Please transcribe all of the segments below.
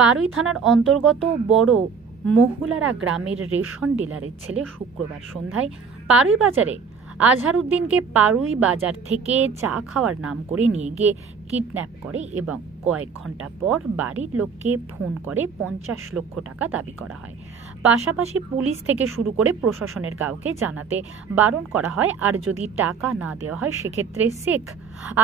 পারুই থানার অন্তর্গত বড় মহুলারা গ্রামের রেশন ডিলারের ছেলে শুক্রবার সন্ধ্যায় পারুই বাজারে আজহারউদ্দিনকে পারুই বাজার থেকে চা খাওয়ার নাম করে নিয়ে গিয়ে কিডন্যাপ করে এবং কয়েক ঘন্টা পর বাড়ির লোককে ফোন করে 50 লক্ষ টাকা দাবি করা হয়। পাশাপাশি পুলিশ থেকে শুরু করে প্রশাসনের কাউকে জানাতে বারণ করা হয়, আর যদি টাকা না দেওয়া হয় সেক্ষেত্রে শেখ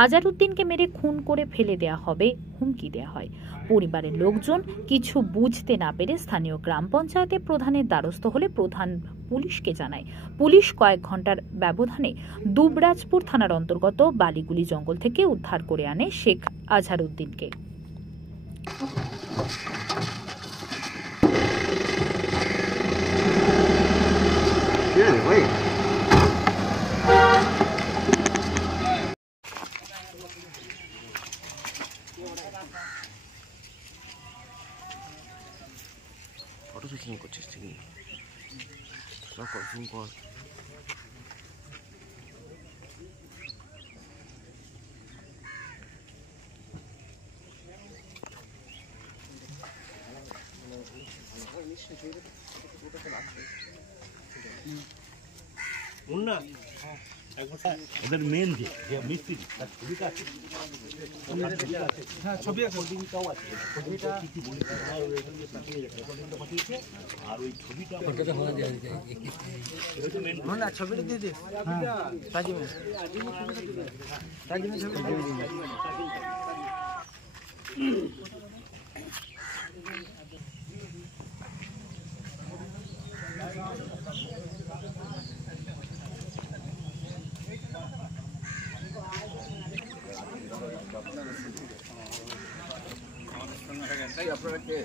আজহারউদ্দিনকে মেরে খুন করে ফেলে দেওয়া হবে হুমকি দেওয়া হয়। পরিবারের লোকজন কিছু বুঝতে না পেরে স্থানীয় গ্রাম পঞ্চায়েতের প্রধানের দ্বারস্থ হলে প্রধান পুলিশকে জানায়। পুলিশ কয়েক ঘন্টার ব্যবধানে দুবরাজপুর থানার অন্তর্গত বালিগুলি জঙ্গল থেকে উদ্ধার করে আনে শেখ আজহারউদ্দিনকে। ফটো শুটিং করছিস তুই? জুম কর। না ওদের মেন যে মিস্ত্রি তার ছবিটা আছে, হ্যাঁ ছবি আছে, হোল্ডিংটাও আছে, ছবিটা কি বলেছে আর ওই ছবিটা না ছবিটা দিয়ে দিস। রাজিমের ছবি আপনারা কে?